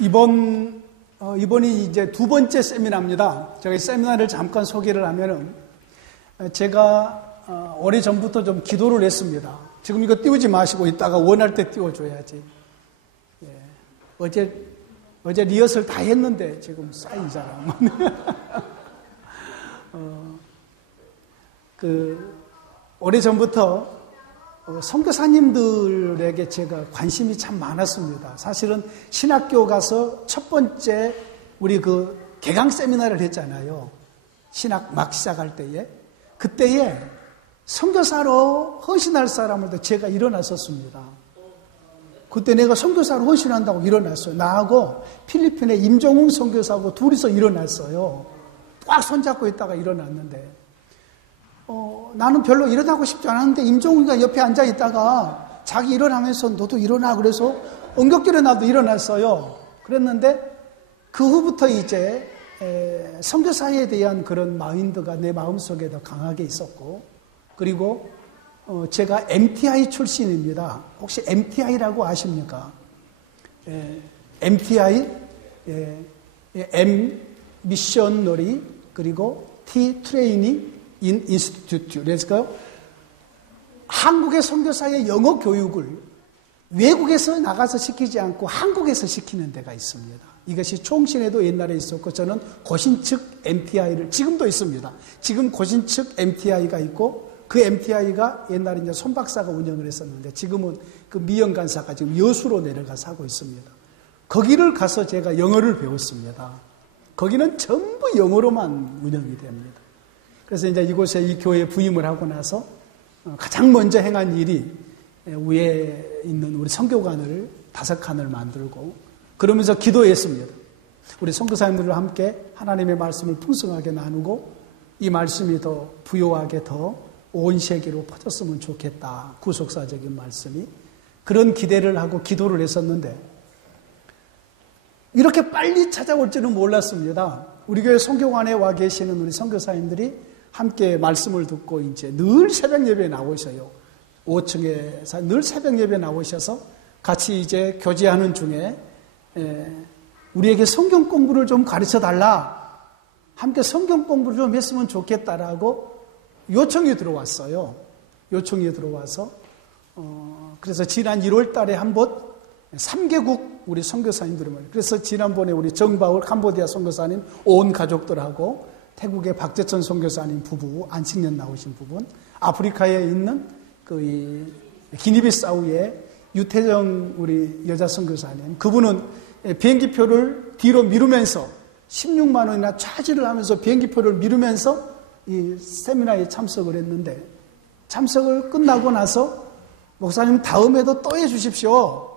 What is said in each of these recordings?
이번이 이제 두 번째 세미나입니다. 제가 이 세미나를 잠깐 소개를 하면은, 제가 오래전부터 좀 기도를 했습니다. 지금 이거 띄우지 마시고 이따가 원할 때 띄워줘야지. 예. 어제 리허설 다 했는데 지금 사인 잘 안 맞네. 오래전부터 선교사님들에게 제가 관심이 참 많았습니다. 사실은 신학교 가서 첫 번째 우리 개강 세미나를 했잖아요. 신학 막 시작할 때에. 그때에 선교사로 헌신할 사람을 제가 일어났었습니다. 그때 내가 선교사로 헌신한다고 일어났어요. 나하고 필리핀의 임종웅 선교사하고 둘이서 일어났어요. 꽉 손잡고 있다가 일어났는데 나는 별로 일어나고 싶지 않았는데 임종웅이가 옆에 앉아 있다가 자기 일어나면서 너도 일어나 그래서 엉겹결에 나도 일어났어요. 그랬는데 그 후부터 이제 선교사에 대한 그런 마인드가 내 마음속에 더 강하게 있었고, 그리고 제가 MTI 출신입니다. 혹시 MTI라고 아십니까? MTI, M 미셔너리, 그리고 T 트레이닝 인 인스티튜트. 그래서 한국의 선교사의 영어 교육을 외국에서 나가서 시키지 않고 한국에서 시키는 데가 있습니다. 이것이 총신에도 옛날에 있었고, 저는 고신측 MTI를 지금도 있습니다. 지금 고신측 MTI가 있고, 그 MTI가 옛날에 이제 손 박사가 운영을 했었는데 지금은 그 미영 간사가 지금 여수로 내려가서 하고 있습니다. 거기를 가서 제가 영어를 배웠습니다. 거기는 전부 영어로만 운영이 됩니다. 그래서 이제 이곳에 이 교회에 부임을 하고 나서 가장 먼저 행한 일이 위에 있는 우리 선교관을 5칸을 만들고, 그러면서 기도했습니다. 우리 선교사님들과 함께 하나님의 말씀을 풍성하게 나누고 이 말씀이 더 부요하게 더 온 세계로 퍼졌으면 좋겠다. 구속사적인 말씀이. 그런 기대를 하고 기도를 했었는데 이렇게 빨리 찾아올 줄은 몰랐습니다. 우리 교회 선교관에 와 계시는 우리 선교사님들이 함께 말씀을 듣고 이제 늘 새벽 예배에 나오셔요. 5층에 늘 새벽 예배에 나오셔서 같이 이제 교제하는 중에 우리에게 성경 공부를 좀 가르쳐 달라. 함께 성경 공부를 좀 했으면 좋겠다라고 요청이 들어왔어요. 요청이 들어와서 그래서 지난 1월 달에 한번 3개국 우리 선교사님들을, 그래서 지난번에 우리 정바울 캄보디아 선교사님 온 가족들하고 태국의 박재천 선교사님 부부, 안식년 나오신 부분, 아프리카에 있는 기니비사우의 유태정 우리 여자 선교사님, 그분은 비행기표를 뒤로 미루면서 16만 원이나 차지를 하면서 비행기표를 미루면서 이 세미나에 참석을 했는데, 참석을 끝나고 나서 목사님 다음에도 또 해주십시오.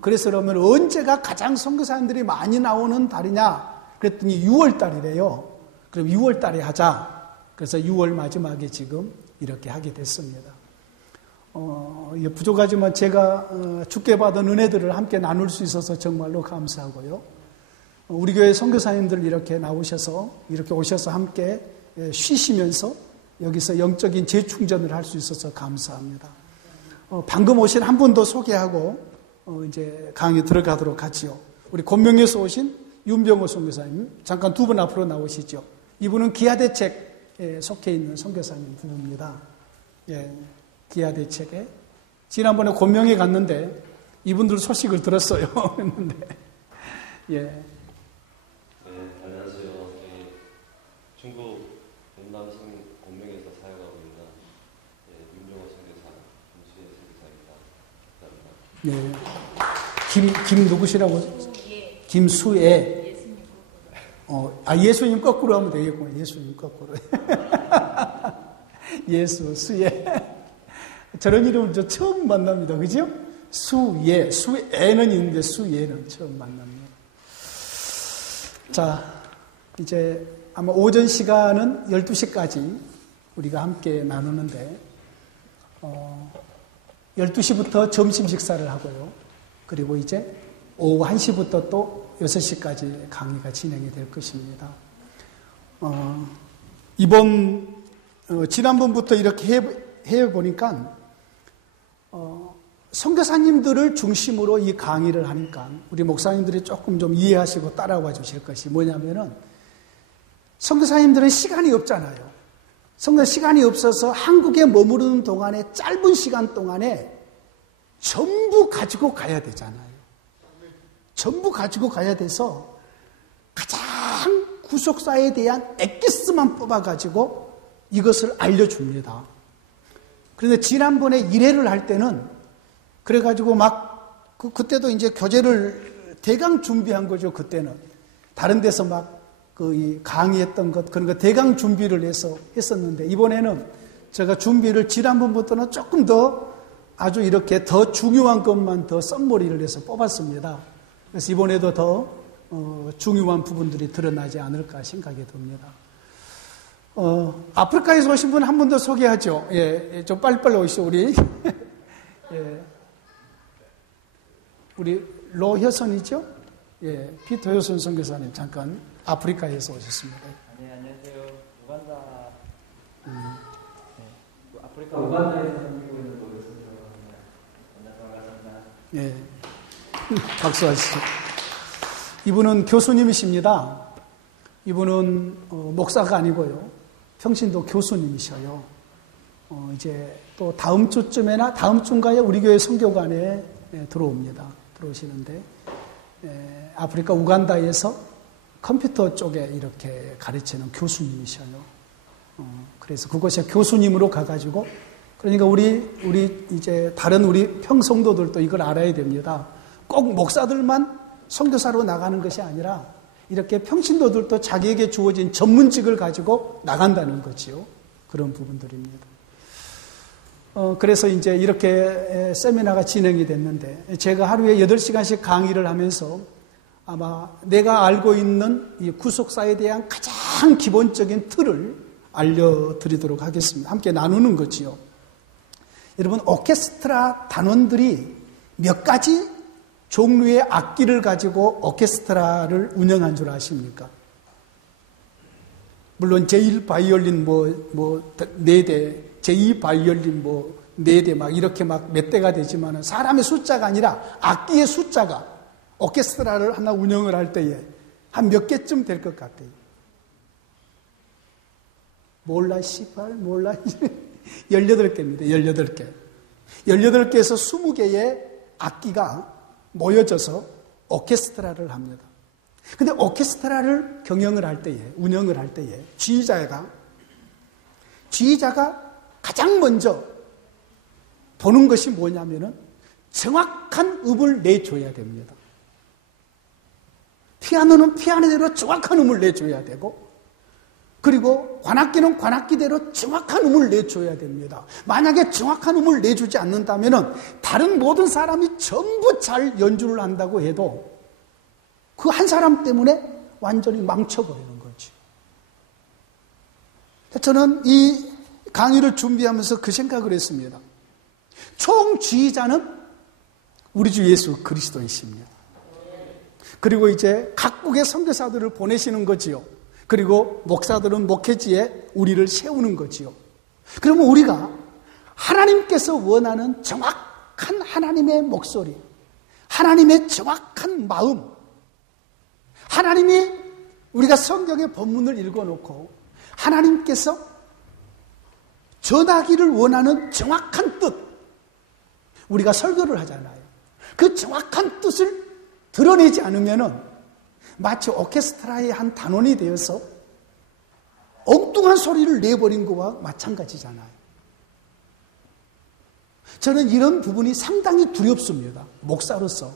그래서 그러면 언제가 가장 선교사님들이 많이 나오는 달이냐? 그랬더니 6월 달이래요. 그럼 6월 달에 하자. 그래서 6월 마지막에 지금 이렇게 하게 됐습니다. 부족하지만 제가 주께 받은 은혜들을 함께 나눌 수 있어서 정말로 감사하고요. 우리 교회 선교사님들 이렇게 나오셔서 이렇게 오셔서 함께 쉬시면서 여기서 영적인 재충전을 할 수 있어서 감사합니다. 방금 오신 한 분 더 소개하고 이제 강의 들어가도록 하지요. 우리 권명에서 오신 윤병호 선교사님, 잠깐 두 분 앞으로 나오시죠. 이분은 기아대책에 속해 있는 선교사님 부부입니다. 예, 기아대책에 지난번에 권명에 갔는데 이분들 소식을 들었어요. 했는데 예. 안녕하세요. 중국 연남성 권명에서 사역하고 있는 윤종호 선교사, 김수혜 선교사입니다. 감사합니다. 김 누구시라고? 김수혜. 예수님 거꾸로 하면 되겠구나. 예수님 거꾸로. 예수, 수혜. 저런 이름은 저 처음 만납니다. 그죠? 수예. 수애는 있는데 수예는 처음 만납니다. 자, 이제 아마 오전 시간은 12시까지 우리가 함께 나누는데, 12시부터 점심 식사를 하고요. 그리고 이제 오후 1시부터 또 6시까지 강의가 진행이 될 것입니다. 지난번부터 이렇게 해보니까, 선교사님들을 중심으로 이 강의를 하니까 우리 목사님들이 조금 좀 이해하시고 따라와 주실 것이 뭐냐면은 선교사님들은 시간이 없잖아요. 시간이 없어서 한국에 머무르는 동안에 짧은 시간 동안에 전부 가지고 가야 되잖아요. 전부 가지고 가야 돼서 가장 구속사에 대한 엑기스만 뽑아가지고 이것을 알려줍니다. 그런데 지난번에 1회를 할 때는 그래가지고 막 그때도 이제 교재를 대강 준비한 거죠. 그때는 다른 데서 막 강의했던 것 그런 거 대강 준비를 해서 했었는데 이번에는 제가 준비를 지난번부터는 조금 더 아주 이렇게 더 중요한 것만 더 썸머리를 해서 뽑았습니다. 그래서 이번에도 더 중요한 부분들이 드러나지 않을까 생각이 듭니다. 아프리카에서 오신 분 한 분 더 소개하죠. 예, 좀 빨리빨리 오시죠, 우리. 예. 우리 로효선이죠? 예, 피터 효선 선교사님 잠깐 아프리카에서 오셨습니다. 네, 안녕하세요. 우간다. 네, 아프리카 우간다에서 섬기고 있는 로효선이라고 합니다. 만나서 반갑습니다. 예, 박수하시죠. 이분은 교수님이십니다. 이분은 목사가 아니고요. 평신도 교수님이셔요. 이제 또 다음 주쯤에나 다음 주인가에 우리 교회 선교관에 들어오시는데 아프리카 우간다에서 컴퓨터 쪽에 이렇게 가르치는 교수님이셔요. 그래서 그곳에 교수님으로 가가지고 그러니까 우리 이제 다른 우리 평성도들도 이걸 알아야 됩니다. 꼭 목사들만 선교사로 나가는 것이 아니라 이렇게 평신도들도 자기에게 주어진 전문직을 가지고 나간다는 거지요. 그런 부분들입니다. 그래서 이제 이렇게 세미나가 진행이 됐는데 제가 하루에 8시간씩 강의를 하면서 아마 내가 알고 있는 이 구속사에 대한 가장 기본적인 틀을 알려드리도록 하겠습니다. 함께 나누는 거지요. 여러분, 오케스트라 단원들이 몇 가지 종류의 악기를 가지고 오케스트라를 운영한 줄 아십니까? 물론 제1바이올린 4대, 제2바이올린 4대 막 이렇게 막 몇 대가 되지만 사람의 숫자가 아니라 악기의 숫자가 오케스트라를 하나 운영을 할 때에 한 몇 개쯤 될 것 같아요. 몰라 18개입니다. 18개. 18개에서 20개의 악기가 모여져서 오케스트라를 합니다. 근데 오케스트라를 경영을 할 때에, 운영을 할 때에 지휘자가 가장 먼저 보는 것이 뭐냐면은 정확한 음을 내줘야 됩니다. 피아노는 피아노대로 정확한 음을 내줘야 되고, 그리고 관악기는 관악기대로 정확한 음을 내줘야 됩니다. 만약에 정확한 음을 내주지 않는다면은 다른 모든 사람이 전부 잘 연주를 한다고 해도 그 한 사람 때문에 완전히 망쳐버리는 거죠. 저는 이 강의를 준비하면서 그 생각을 했습니다. 총지휘자는 우리 주 예수 그리스도이십니다. 그리고 이제 각국의 선교사들을 보내시는 거지요. 그리고 목사들은 목회지에 우리를 세우는 거지요. 그러면 우리가 하나님께서 원하는 정확한 하나님의 목소리, 하나님의 정확한 마음, 하나님이 우리가 성경의 본문을 읽어놓고 하나님께서 전하기를 원하는 정확한 뜻, 우리가 설교를 하잖아요. 그 정확한 뜻을 드러내지 않으면은 마치 오케스트라의 한 단원이 되어서 엉뚱한 소리를 내버린 것과 마찬가지잖아요. 저는 이런 부분이 상당히 두렵습니다. 목사로서.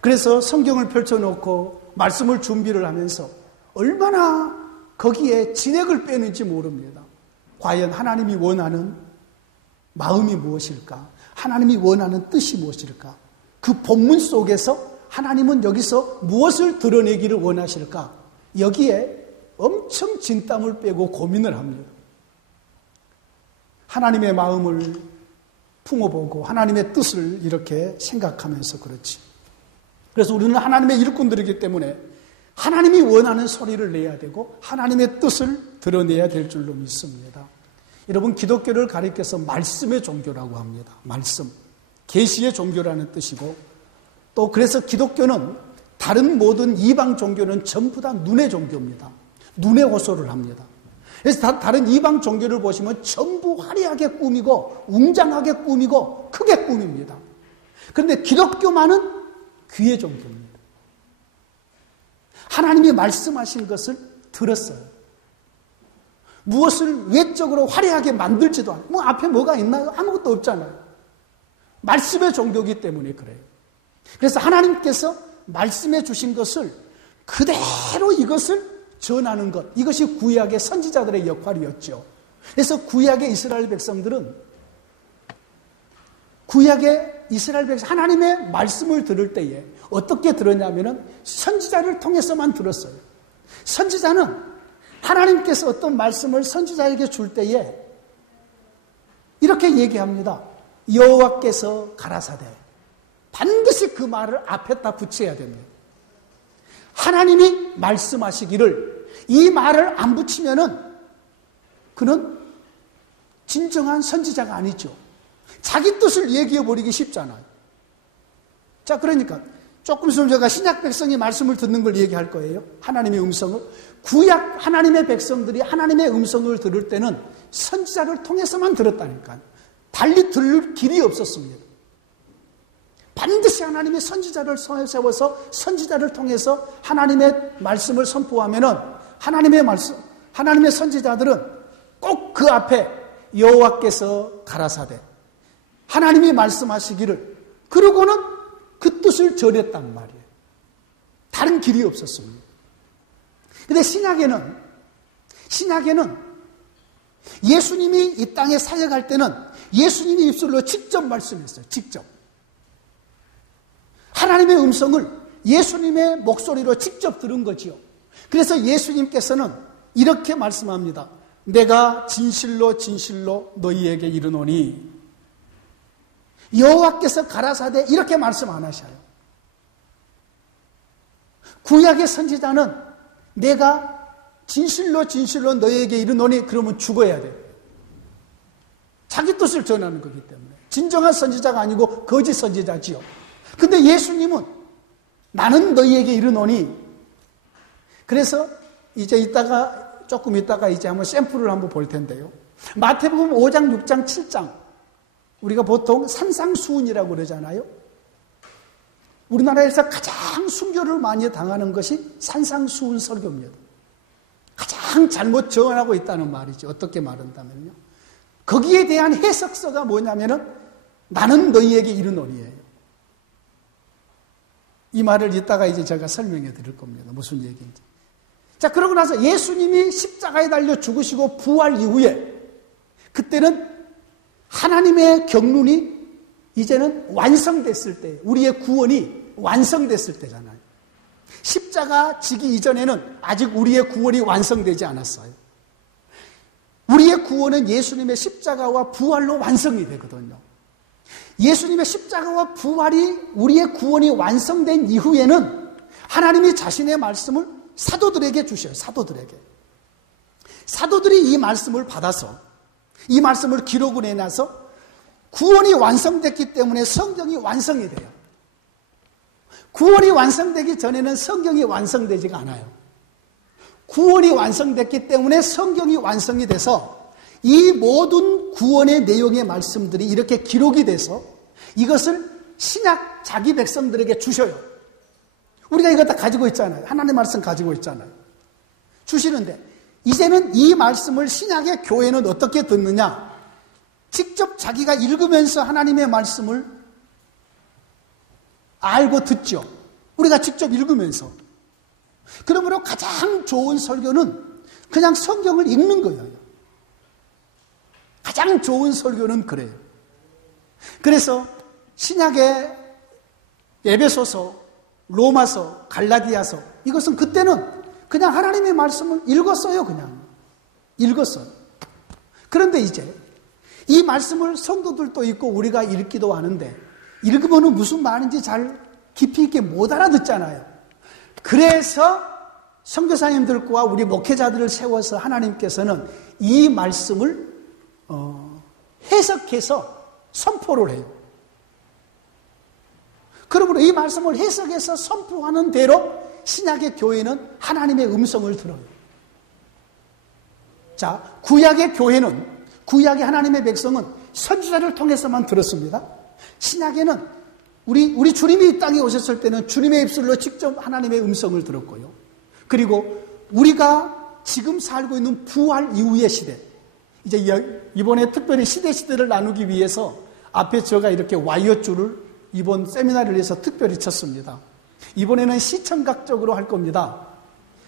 그래서 성경을 펼쳐놓고 말씀을 준비를 하면서 얼마나 거기에 진액을 빼는지 모릅니다. 과연 하나님이 원하는 마음이 무엇일까? 하나님이 원하는 뜻이 무엇일까? 그 본문 속에서 하나님은 여기서 무엇을 드러내기를 원하실까? 여기에 엄청 진땀을 빼고 고민을 합니다. 하나님의 마음을 품어보고 하나님의 뜻을 이렇게 생각하면서 그렇지. 그래서 우리는 하나님의 일꾼들이기 때문에 하나님이 원하는 소리를 내야 되고 하나님의 뜻을 드러내야 될 줄로 믿습니다. 여러분, 기독교를 가리켜서 말씀의 종교라고 합니다. 말씀. 계시의 종교라는 뜻이고, 또 그래서 기독교는 다른 모든 이방 종교는 전부 다 눈의 종교입니다. 눈에 호소를 합니다. 그래서 다른 이방 종교를 보시면 전부 화려하게 꾸미고 웅장하게 꾸미고 크게 꾸밉니다. 그런데 기독교만은 귀의 종교입니다. 하나님이 말씀하신 것을 들었어요. 무엇을 외적으로 화려하게 만들지도 않고, 뭐 앞에 뭐가 있나요? 아무것도 없잖아요. 말씀의 종교이기 때문에 그래요. 그래서 하나님께서 말씀해 주신 것을 그대로 이것을 전하는 것, 이것이 구약의 선지자들의 역할이었죠. 그래서 구약의 이스라엘 백성들은 하나님의 말씀을 들을 때에 어떻게 들었냐면은 선지자를 통해서만 들었어요. 선지자는 하나님께서 어떤 말씀을 선지자에게 줄 때에 이렇게 얘기합니다. 여호와께서 가라사대. 반드시 그 말을 앞에다 붙여야 됩니다. 하나님이 말씀하시기를, 이 말을 안 붙이면은 그는 진정한 선지자가 아니죠. 자기 뜻을 얘기해 버리기 쉽잖아요. 자, 그러니까 조금 있으면 제가 신약 백성이 말씀을 듣는 걸 얘기할 거예요. 하나님의 음성을. 구약 하나님의 백성들이 하나님의 음성을 들을 때는 선지자를 통해서만 들었다니까요. 달리 들을 길이 없었습니다. 반드시 하나님의 선지자를 세워서 선지자를 통해서 하나님의 말씀을 선포하면은 하나님의 선지자들은 꼭 그 앞에 여호와께서 가라사대, 하나님이 말씀하시기를, 그러고는 그 뜻을 전했단 말이에요. 다른 길이 없었습니다. 근데 신약에는 예수님이 이 땅에 사역할 때는 예수님이 입술로 직접 말씀했어요. 직접. 하나님의 음성을 예수님의 목소리로 직접 들은 거지요. 그래서 예수님께서는 이렇게 말씀합니다. 내가 진실로 진실로 너희에게 이르노니, 여호와께서 가라사대 이렇게 말씀 안 하셔요. 구약의 선지자는 내가 진실로 진실로 너희에게 이르노니 그러면 죽어야 돼요. 자기 뜻을 전하는 거기 때문에 진정한 선지자가 아니고 거짓 선지자지요. 근데 예수님은 나는 너희에게 이르노니, 그래서 이제 조금 있다가 이제 한번 샘플을 한번 볼 텐데요. 마태복음 5장, 6장, 7장. 우리가 보통 산상수훈이라고 그러잖아요. 우리나라에서 가장 순교를 많이 당하는 것이 산상수훈 설교입니다. 가장 잘못 정언하고 있다는 말이죠. 어떻게 말한다면요. 거기에 대한 해석서가 뭐냐면은 나는 너희에게 이르노니예요. 이 말을 이따가 이제 제가 설명해 드릴 겁니다. 무슨 얘기인지. 자, 그러고 나서 예수님이 십자가에 달려 죽으시고 부활 이후에, 그때는 하나님의 경륜이 이제는 완성됐을 때, 우리의 구원이 완성됐을 때잖아요. 십자가 지기 이전에는 아직 우리의 구원이 완성되지 않았어요. 우리의 구원은 예수님의 십자가와 부활로 완성이 되거든요. 예수님의 십자가와 부활이 우리의 구원이 완성된 이후에는 하나님이 자신의 말씀을 사도들에게 주셔요. 사도들이 이 말씀을 받아서 이 말씀을 기록을 해놔서 구원이 완성됐기 때문에 성경이 완성이 돼요. 구원이 완성되기 전에는 성경이 완성되지가 않아요. 구원이 완성됐기 때문에 성경이 완성이 돼서 이 모든 구원의 내용의 말씀들이 이렇게 기록이 돼서 이것을 신약 자기 백성들에게 주셔요. 우리가 이거 다 가지고 있잖아요. 하나님의 말씀 가지고 있잖아요. 주시는데 이제는 이 말씀을 신약의 교회는 어떻게 듣느냐? 직접 자기가 읽으면서 하나님의 말씀을 알고 듣죠. 우리가 직접 읽으면서. 그러므로 가장 좋은 설교는 그냥 성경을 읽는 거예요. 가장 좋은 설교는 그래요. 그래서 신약의 에베소서, 로마서, 갈라디아서, 이것은 그때는 그냥 하나님의 말씀을 읽었어요. 그냥 읽었어요. 그런데 이제 이 말씀을 성도들도 있고 우리가 읽기도 하는데 읽으면 무슨 말인지 잘 깊이 있게 못 알아듣잖아요. 그래서 선교사님들과 우리 목회자들을 세워서 하나님께서는 이 말씀을 해석해서 선포를 해요. 그러므로 이 말씀을 해석해서 선포하는 대로 신약의 교회는 하나님의 음성을 들어요. 자, 구약의 교회는, 구약의 하나님의 백성은 선지자를 통해서만 들었습니다. 신약에는 우리 주님이 이 땅에 오셨을 때는 주님의 입술로 직접 하나님의 음성을 들었고요. 그리고 우리가 지금 살고 있는 부활 이후의 시대, 이제 이번에 특별히 시대를 나누기 위해서 앞에 제가 이렇게 와이어줄을 이번 세미나를 위해서 특별히 쳤습니다. 이번에는 시청각적으로 할 겁니다.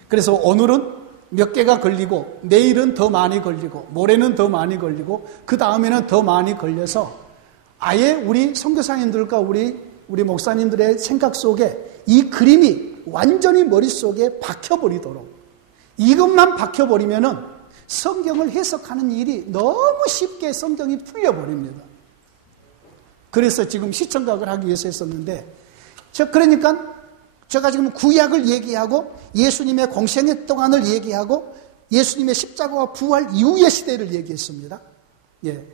그래서 오늘은 몇 개가 걸리고 내일은 더 많이 걸리고 모레는 더 많이 걸리고 그 다음에는 더 많이 걸려서 아예 우리 선교사님들과 우리 목사님들의 생각 속에 이 그림이 완전히 머릿속에 박혀버리도록, 이것만 박혀버리면은 성경을 해석하는 일이 너무 쉽게 성경이 풀려버립니다. 그래서 지금 시청각을 하기 위해서 했었는데, 그러니까 제가 지금 구약을 얘기하고 예수님의 공생애 동안을 얘기하고 예수님의 십자가와 부활 이후의 시대를 얘기했습니다. 예.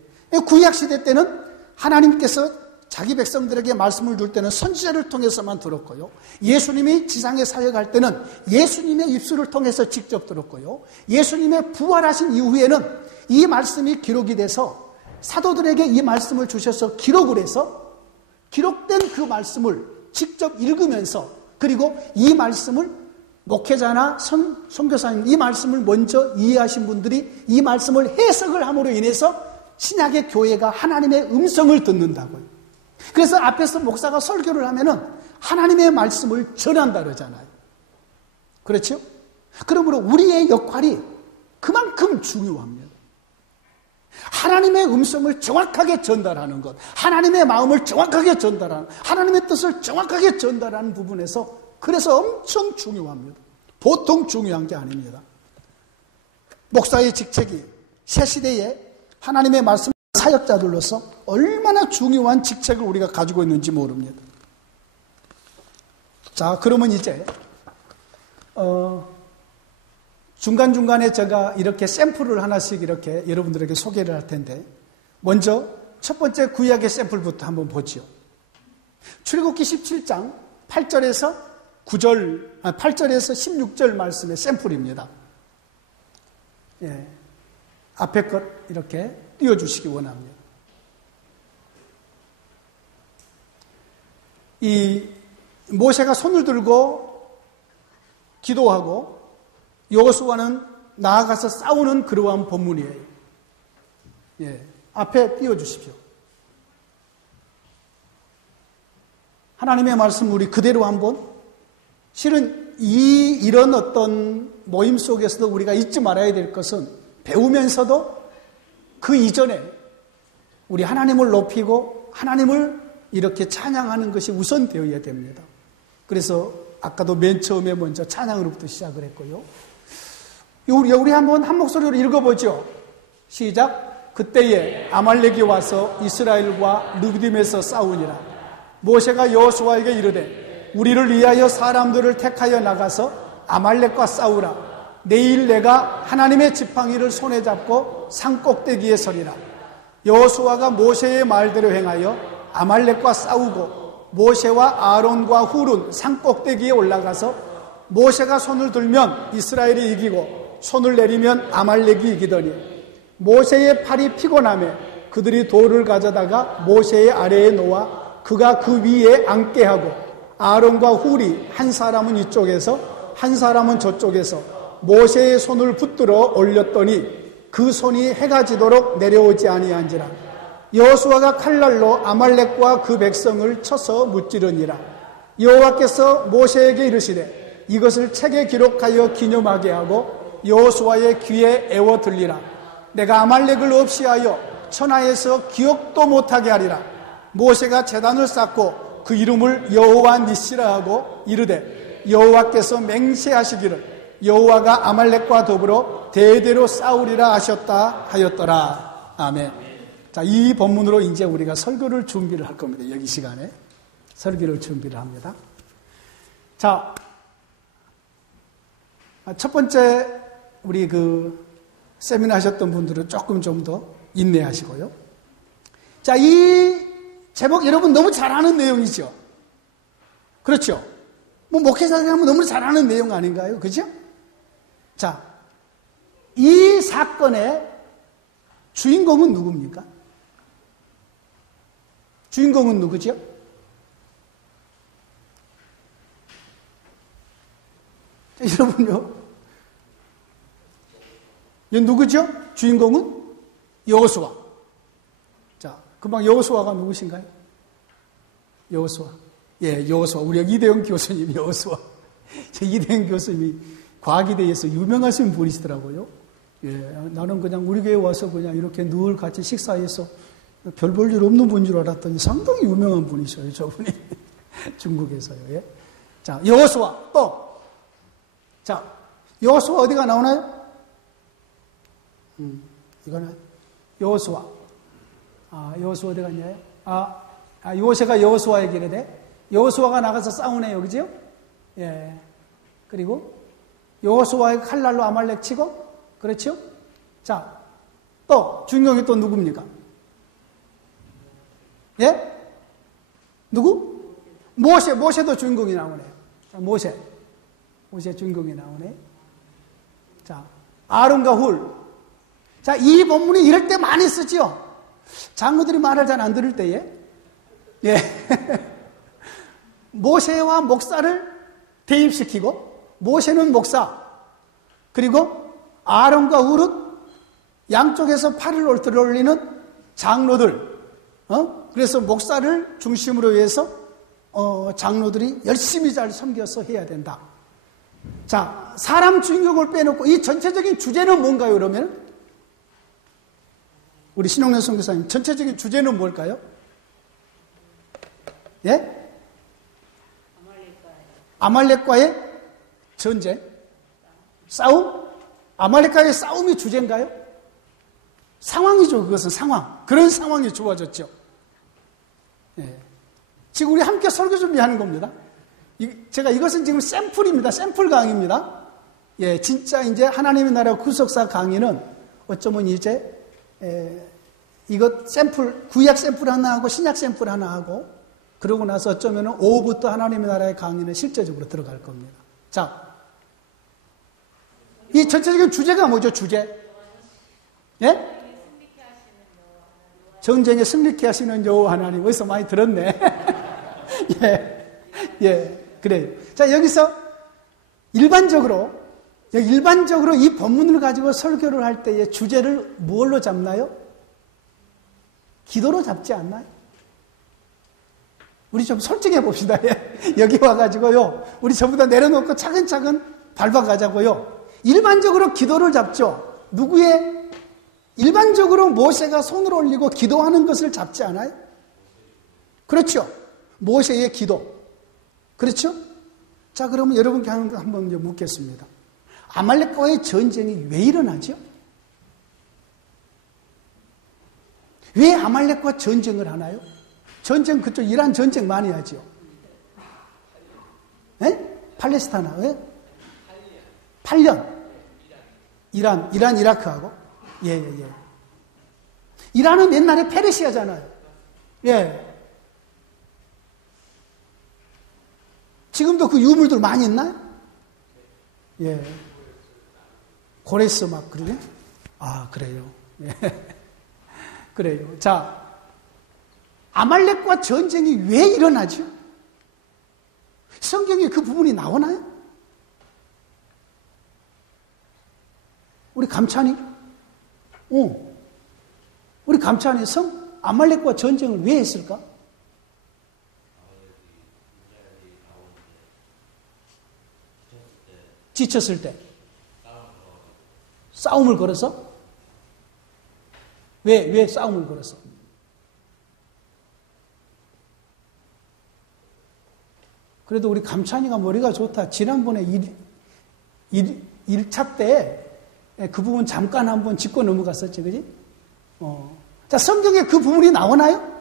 구약 시대 때는 하나님께서 자기 백성들에게 말씀을 줄 때는 선지자를 통해서만 들었고요. 예수님이 지상에 사역할 때는 예수님의 입술을 통해서 직접 들었고요. 예수님의 부활하신 이후에는 이 말씀이 기록이 돼서 사도들에게 이 말씀을 주셔서 기록을 해서 기록된 그 말씀을 직접 읽으면서, 그리고 이 말씀을 목회자나 선교사님, 이 말씀을 먼저 이해하신 분들이 이 말씀을 해석을 함으로 인해서 신약의 교회가 하나님의 음성을 듣는다고요. 그래서 앞에서 목사가 설교를 하면은 하나님의 말씀을 전한다 그러잖아요. 그렇죠? 그러므로 우리의 역할이 그만큼 중요합니다. 하나님의 음성을 정확하게 전달하는 것, 하나님의 마음을 정확하게 전달하는, 하나님의 뜻을 정확하게 전달하는 부분에서 그래서 엄청 중요합니다. 보통 중요한 게 아닙니다. 목사의 직책이 새 시대에 하나님의 말씀 사역자들로서 얼마나 중요한 직책을 우리가 가지고 있는지 모릅니다. 자, 그러면 이제 중간중간에 제가 이렇게 샘플을 하나씩 이렇게 여러분들에게 소개를 할 텐데, 먼저 첫 번째 구약의 샘플부터 한번 보죠. 출애굽기 17장 8절에서 16절 말씀의 샘플입니다. 예, 앞에 것 이렇게 띄워주시기 원합니다. 이 모세가 손을 들고 기도하고 여호수아는 나아가서 싸우는 그러한 본문이에요. 예, 앞에 띄워주십시오. 하나님의 말씀 우리 그대로 한번, 실은 이런 어떤 모임 속에서도 우리가 잊지 말아야 될 것은 배우면서도 그 이전에 우리 하나님을 높이고 하나님을 이렇게 찬양하는 것이 우선되어야 됩니다. 그래서 아까도 맨 처음에 먼저 찬양으로부터 시작을 했고요. 우리 한번 한 목소리로 읽어보죠. 시작. 그때에 아말렉이 와서 이스라엘과 르비딤에서 싸우니라. 모세가 여호수아에게 이르되 우리를 위하여 사람들을 택하여 나가서 아말렉과 싸우라. 내일 내가 하나님의 지팡이를 손에 잡고 산꼭대기에 서리라. 여호수아가 모세의 말대로 행하여 아말렉과 싸우고 모세와 아론과 훌은 산꼭대기에 올라가서 모세가 손을 들면 이스라엘이 이기고 손을 내리면 아말렉이 이기더니 모세의 팔이 피곤하며 그들이 돌을 가져다가 모세의 아래에 놓아 그가 그 위에 앉게 하고 아론과 훌이 한 사람은 이쪽에서 한 사람은 저쪽에서 모세의 손을 붙들어 올렸더니 그 손이 해가 지도록 내려오지 아니한지라. 여호수아가 칼날로 아말렉과 그 백성을 쳐서 무찌르니라. 여호와께서 모세에게 이르시되 이것을 책에 기록하여 기념하게 하고 여호수아의 귀에 애워 들리라. 내가 아말렉을 없이 하여 천하에서 기억도 못하게 하리라. 모세가 제단을 쌓고 그 이름을 여호와 니시라 하고 이르되 여호와께서 맹세하시기를 여호와가 아말렉과 더불어 대대로 싸우리라 하셨다 하였더라. 아멘. 자, 이 본문으로 이제 우리가 설교를 준비를 할 겁니다. 여기 시간에 설교를 준비를 합니다. 자, 첫 번째 우리 그 세미나 하셨던 분들은 조금 좀 더 인내하시고요. 자, 이 제목 여러분 너무 잘 아는 내용이죠. 그렇죠? 뭐 목회자들 하면 너무 잘 아는 내용 아닌가요? 그죠? 자, 이 사건의 주인공은 누굽니까? 주인공은 누구죠? 자, 여러분요. 이 누구죠? 주인공은 여호수아. 자, 금방 여호수아가 누구신가요? 여호수아. 예, 여호수아. 우리 이대영 교수님 여호수아. 이대영 교수님이 과기대에서 유명하신 분이시더라고요. 예, 나는 그냥 우리 교회 와서 그냥 이렇게 늘 같이 식사해서 별 볼 일 없는 분인 줄 알았더니 상당히 유명한 분이셔요, 저분이. 중국에서요. 예. 자, 여호수아 또. 자, 여호수아 어디가 나오나요? 이거는 여호수아. 여호수아 어디 갔냐요? 요새가 여호수아의 길에 돼. 여호수아가 나가서 싸우네요, 그죠? 예. 그리고 여호수아의 칼날로 아말렉 치고, 그렇죠? 자, 또 주인공이 또 누굽니까? 예? 누구? 모세도 주인공이 나오네요. 자, 모세 주인공이 나오네. 자, 아론과 훌. 자, 이 본문이 이럴 때 많이 쓰죠. 장로들이 말을 잘 안 들을 때에, 예, 모세와 목사를 대입시키고, 모세는 목사, 그리고 아론과 훌은 양쪽에서 팔을 들어올리는 장로들, 그래서 목사를 중심으로 해서 장로들이 열심히 잘 섬겨서 해야 된다. 자, 사람 주인공을 빼놓고 이 전체적인 주제는 뭔가요, 그러면? 우리 신홍래 선교사님, 전체적인 주제는 뭘까요? 예? 아말렉과의 전쟁? 싸움? 아말렉과의 싸움이 주제인가요? 상황이죠, 그것은 상황. 그런 상황이 주어졌죠. 예. 지금 우리 함께 설교 준비하는 겁니다. 제가 이것은 지금 샘플입니다. 샘플 강의입니다. 예, 진짜 이제 하나님의 나라 구속사 강의는 어쩌면 이제 이것 샘플, 구약 샘플 하나 하고 신약 샘플 하나 하고 그러고 나서 어쩌면 오후부터 하나님의 나라의 강의는 실제적으로 들어갈 겁니다. 자, 이 전체적인 주제가 뭐죠? 주제? 예? 전쟁에 승리케 하시는 여호와 하나님. 어디서 많이 들었네. 예, 그래요. 자, 여기서 일반적으로 이 본문을 가지고 설교를 할 때의 주제를 뭘로 잡나요? 기도로 잡지 않나요? 우리 좀 솔직해 봅시다. 여기 와가지고요, 우리 전부 다 내려놓고 차근차근 밟아가자고요. 일반적으로 기도를 잡죠. 일반적으로 모세가 손을 올리고 기도하는 것을 잡지 않아요? 그렇죠. 모세의 기도. 그렇죠? 자, 그러면 여러분께 한번 묻겠습니다. 아말렉과의 전쟁이 왜 일어나죠? 왜 아말렉과 전쟁을 하나요? 전쟁 그쪽 이란 전쟁 많이 하죠. 예? 팔레스타나 왜? 8년. 이란 이라크하고. 예. 이란은 옛날에 페르시아잖아요. 예. 지금도 그 유물들 많이 있나요? 예. 고레스 막 그러네? 그래요. 예. 그래요. 자, 아말렉과 전쟁이 왜 일어나죠? 성경에 그 부분이 나오나요? 우리 감찬이? 우리 감찬이 아말렉과 전쟁을 왜 했을까? 지쳤을 때. 싸움을 걸어서? 왜 싸움을 걸었어? 그래도 우리 감찬이가 머리가 좋다. 지난번에 1차 때 그 부분 잠깐 한번 짚고 넘어갔었지, 그지? 자, 성경에 그 부분이 나오나요?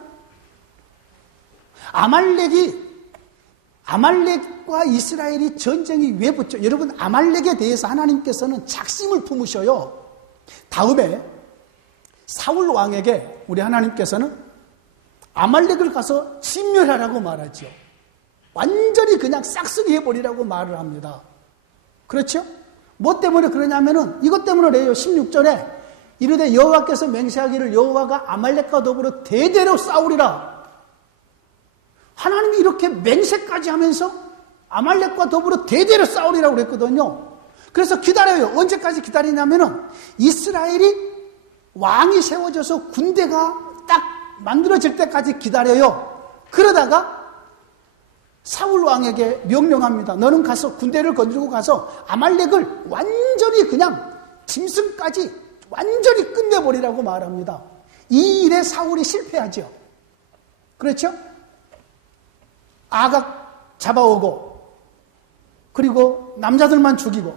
아말렉과 이스라엘이 전쟁이 왜 붙죠? 여러분, 아말렉에 대해서 하나님께서는 작심을 품으셔요. 다음에 사울 왕에게 우리 하나님께서는 아말렉을 가서 진멸하라고 말하죠. 완전히 그냥 싹쓸이 해버리라고 말을 합니다. 그렇죠? 뭐 때문에 그러냐면은 이것 때문에 그래요. 16절에 이르되 여호와께서 맹세하기를 여호와가 아말렉과 더불어 대대로 싸우리라. 하나님이 이렇게 맹세까지 하면서 아말렉과 더불어 대대로 싸우리라고 그랬거든요. 그래서 기다려요. 언제까지 기다리냐면은 이스라엘이 왕이 세워져서 군대가 딱 만들어질 때까지 기다려요. 그러다가 사울 왕에게 명령합니다. 너는 가서 군대를 건들고 가서 아말렉을 완전히 그냥 짐승까지 완전히 끝내버리라고 말합니다. 이 일에 사울이 실패하죠. 그렇죠? 아각 잡아오고 그리고 남자들만 죽이고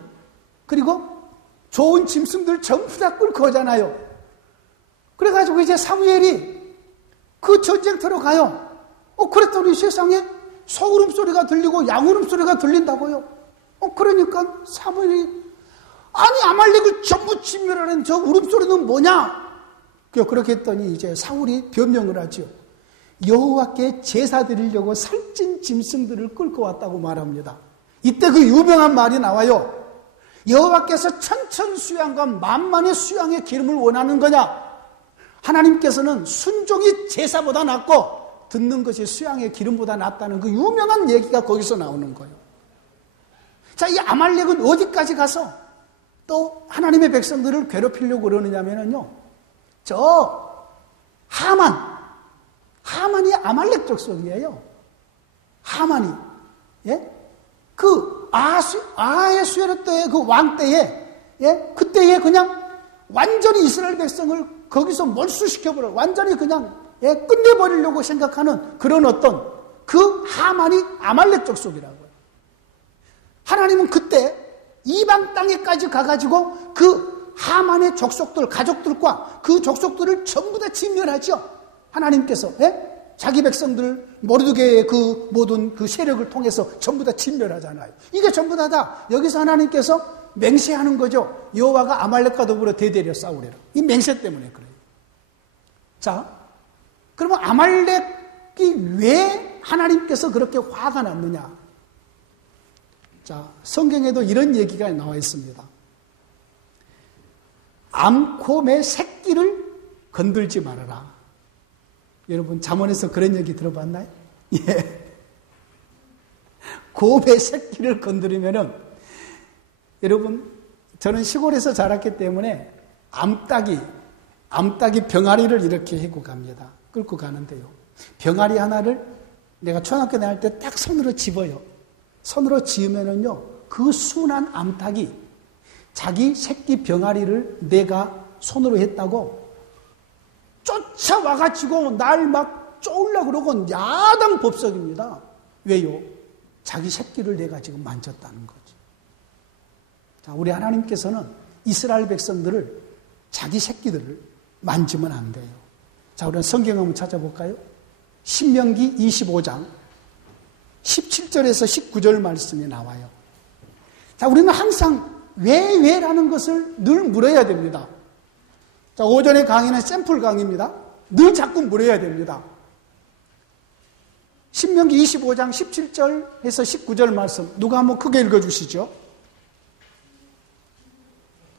그리고 좋은 짐승들 전부 다 끌고 오잖아요. 그래가지고 이제 사무엘이 그 전쟁터로 가요. 그랬더니 세상에 소 울음소리가 들리고 양 울음소리가 들린다고요. 그러니까 사무엘이 아니 아말렉을 전부 진멸하는 저 울음소리는 뭐냐? 그렇게 했더니 이제 사울이 변명을 하죠. 여호와께 제사 드리려고 살찐 짐승들을 끌고 왔다고 말합니다. 이때 그 유명한 말이 나와요. 여호와께서 천천수양과 만만의 수양의 기름을 원하는 거냐? 하나님께서는 순종이 제사보다 낫고 듣는 것이 수양의 기름보다 낫다는 그 유명한 얘기가 거기서 나오는 거예요. 자, 이 아말렉은 어디까지 가서 또 하나님의 백성들을 괴롭히려고 그러느냐면요. 저 하만이 아말렉 족속이에요. 하만이. 예? 그 아하수에르 때의 그 왕 때에, 예? 그때에 그냥 완전히 이스라엘 백성을 거기서 몰수시켜버려. 완전히 그냥, 예? 끝내버리려고 생각하는 그런 어떤 그 하만이 아말렉 족속이라고요. 하나님은 그때 이방 땅에까지 가가지고 그 하만의 족속들, 가족들과 그 족속들을 전부 다 진멸하죠. 하나님께서, 예? 자기 백성들, 모르드게의 그 모든 그 세력을 통해서 전부 다 진멸하잖아요. 이게 전부 다 여기서 하나님께서 맹세하는 거죠. 여호와가 아말렉과 더불어 대대로 싸우리라. 이 맹세 때문에 그래요. 자, 그러면 아말렉이 왜 하나님께서 그렇게 화가 났느냐? 자, 성경에도 이런 얘기가 나와 있습니다. 암곰의 새끼를 건들지 말아라. 여러분 잠언에서 그런 얘기 들어봤나요? 예. 곰의 새끼를 건드리면은 여러분 저는 시골에서 자랐기 때문에 암탉이 병아리를 이렇게 해고 갑니다. 끌고 가는데요. 병아리 하나를 내가 초등학교 다닐 때 딱 손으로 집어요. 손으로 지으면은요, 그 순한 암탉이 자기 새끼 병아리를 내가 손으로 했다고 쫓아와가지고 날 막 쪼으려고 그러고 야당 법석입니다. 왜요? 자기 새끼를 내가 지금 만졌다는 거죠. 자, 우리 하나님께서는 이스라엘 백성들을 자기 새끼들을 만지면 안 돼요. 자, 우리는 성경 한번 찾아볼까요? 신명기 25장 17절에서 19절 말씀이 나와요. 자, 우리는 항상 왜라는 것을 늘 물어야 됩니다. 자, 오전에 강의는 샘플 강의입니다. 늘 자꾸 물어야 됩니다. 신명기 25장 17절에서 19절 말씀 누가 한번 크게 읽어주시죠.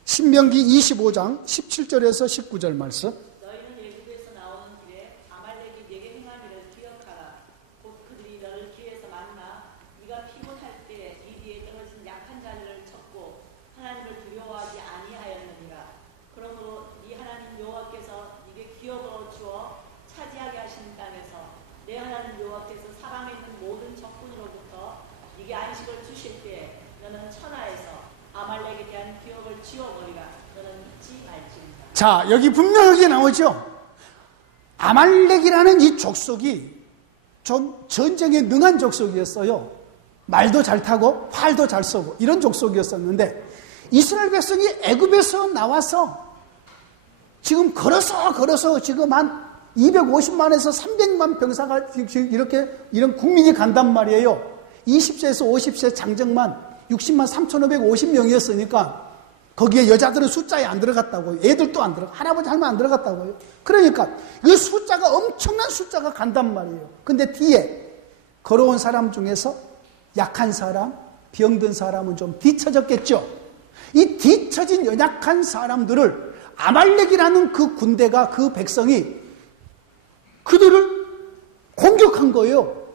신명기 25장 17절에서 19절 말씀. 너희는 애굽에서 나오는 길에 아말렉이 네게 행한 일을 기억하라. 곧 그들이 너를 길에서 만나 네가 피곤할 때에 네 뒤에 떨어진 약한 자를 쳤고 하나님을 두려워하지 아니하였느니라. 그러므로 네 하나님 여호와께서 네게 기업을 주어 차지하게 하신 땅에서 내 하나님 여호와께서 사방에 있는 모든 적군으로부터 네게 안식을 주실 때에 너는 천하에서 아말렉에 대한 기억을 지워버리라. 너는 잊지 말지니라. 자, 여기 분명하게 나오죠. 아말렉이라는 이 족속이 좀 전쟁에 능한 족속이었어요. 말도 잘 타고 활도 잘 쏘고 이런 족속이었었는데 이스라엘 백성이 애굽에서 나와서 지금 걸어서 지금 한 250만에서 300만 병사가 이런 국민이 간단 말이에요. 20세에서 50세 장정만 60만 3,550명이었으니까 거기에 여자들은 숫자에 안 들어갔다고요. 애들도 안 들어가. 할아버지 할머니 안 들어갔다고요. 그러니까 그 숫자가 엄청난 숫자가 간단 말이에요. 근데 뒤에 걸어온 사람 중에서 약한 사람, 병든 사람은 좀 뒤처졌겠죠. 이 뒤처진 연약한 사람들을 아말렉이라는 그 군대가, 그 백성이 그들을 공격한 거예요.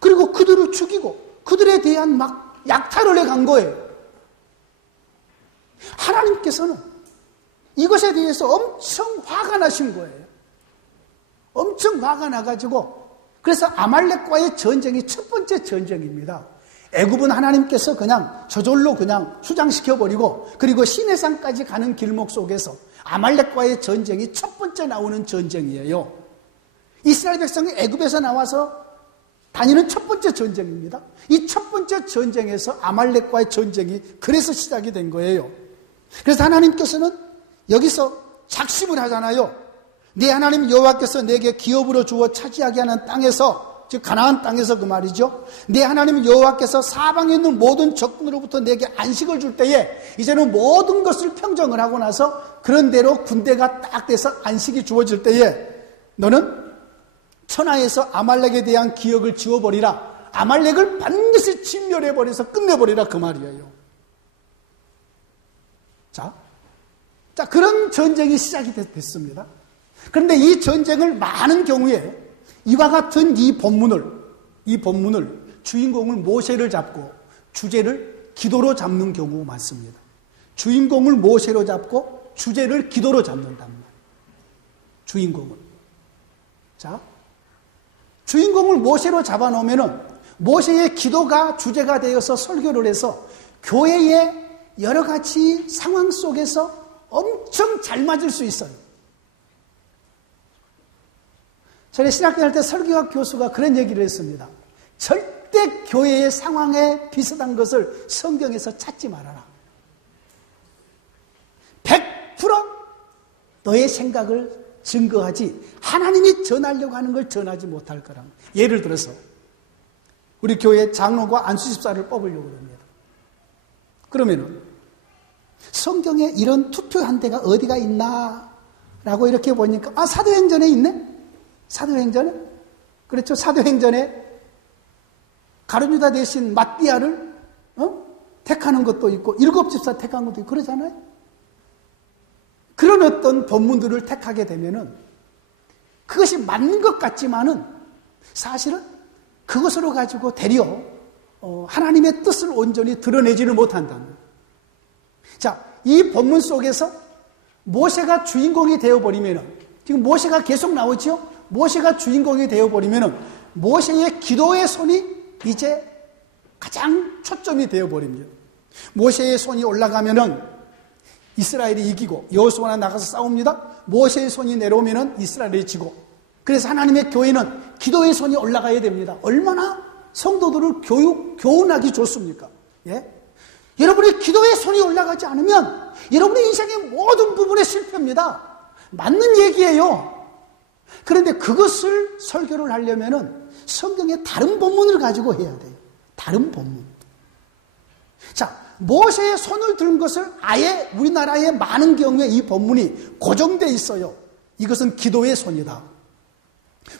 그리고 그들을 죽이고 그들에 대한 막 약탈을 해간 거예요. 하나님께서는 이것에 대해서 엄청 화가 나신 거예요. 엄청 화가 나가지고, 그래서 아말렉과의 전쟁이 첫 번째 전쟁입니다. 애굽은 하나님께서 그냥 저절로 그냥 수장시켜버리고, 그리고 시내산까지 가는 길목 속에서 아말렉과의 전쟁이 첫 번째 나오는 전쟁이에요. 이스라엘 백성이 애굽에서 나와서 다니는 첫 번째 전쟁입니다. 이 첫 번째 전쟁에서 아말렉과의 전쟁이 그래서 시작이 된 거예요. 그래서 하나님께서는 여기서 작심을 하잖아요. 내 하나님 여호와께서 내게 기업으로 주어 차지하게 하는 땅에서, 즉 가나안 땅에서 그 말이죠. 내 하나님 여호와께서 사방에 있는 모든 적군으로부터 내게 안식을 줄 때에 이제는 모든 것을 평정을 하고 나서 그런 대로 군대가 딱 돼서 안식이 주어질 때에 너는 천하에서 아말렉에 대한 기억을 지워버리라. 아말렉을 반드시 진멸해버려서 끝내버리라, 그 말이에요. 자, 그런 전쟁이 시작이 됐습니다. 그런데 이 전쟁을 많은 경우에 이와 같은 이 본문을 주인공을 모세를 잡고 주제를 기도로 잡는 경우가 많습니다. 주인공을 모세로 잡고 주제를 기도로 잡는단 말이에요. 주인공을. 자, 주인공을 모세로 잡아놓으면은 모세의 기도가 주제가 되어서 설교를 해서 교회의 여러 가지 상황 속에서 엄청 잘 맞을 수 있어요. 전에 신학교 할 때 설교학 교수가 그런 얘기를 했습니다. 절대 교회의 상황에 비슷한 것을 성경에서 찾지 말아라. 100% 너의 생각을 증거하지 하나님이 전하려고 하는 걸 전하지 못할 거라. 예를 들어서 우리 교회 장로과 안수집사를 뽑으려고 합니다. 그러면은 성경에 이런 투표한 데가 어디가 있나? 라고 이렇게 보니까, 사도행전에 있네? 사도행전에? 그렇죠. 사도행전에 가룟유다 대신 마띠아를, 택하는 것도 있고, 7집사 택한 것도 있고, 그러잖아요? 그런 어떤 본문들을 택하게 되면은, 그것이 맞는 것 같지만은, 사실은 그것으로 가지고 되려, 하나님의 뜻을 온전히 드러내지를 못한다는 거예요. 자, 이 본문 속에서 모세가 주인공이 되어버리면은, 지금 모세가 계속 나오죠? 모세가 주인공이 되어버리면은, 모세의 기도의 손이 이제 가장 초점이 되어버립니다. 모세의 손이 올라가면은 이스라엘이 이기고, 여호수아가 나가서 싸웁니다. 모세의 손이 내려오면은 이스라엘이 지고, 그래서 하나님의 교회는 기도의 손이 올라가야 됩니다. 얼마나 성도들을 교훈하기 좋습니까? 예? 여러분의 기도의 손이 올라가지 않으면 여러분의 인생의 모든 부분에 실패입니다. 맞는 얘기예요. 그런데 그것을 설교를 하려면은 성경의 다른 본문을 가지고 해야 돼요. 다른 본문. 자, 모세의 손을 든 것을 아예 우리나라의 많은 경우에 이 본문이 고정되어 있어요. 이것은 기도의 손이다.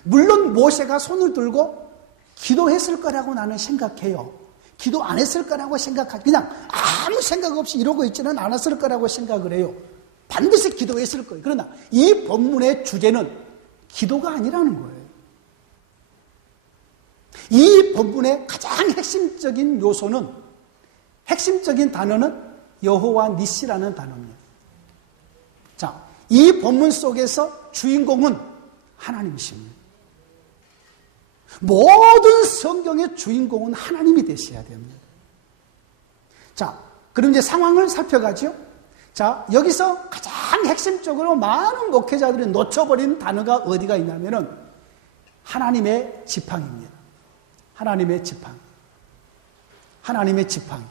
물론 모세가 손을 들고 기도했을 거라고 나는 생각해요. 기도 안 했을 거라고 생각하지, 그냥 아무 생각 없이 이러고 있지는 않았을 거라고 생각을 해요. 반드시 기도했을 거예요. 그러나 이 본문의 주제는 기도가 아니라는 거예요. 이 본문의 가장 핵심적인 요소는, 핵심적인 단어는 여호와 니시라는 단어입니다. 자, 이 본문 속에서 주인공은 하나님이십니다. 모든 성경의 주인공은 하나님이 되셔야 됩니다. 자, 그럼 이제 상황을 살펴가죠. 자, 여기서 가장 핵심적으로 많은 목회자들이 놓쳐버린 단어가 어디가 있냐면은 하나님의 지팡이입니다. 하나님의 지팡이. 하나님의 지팡이.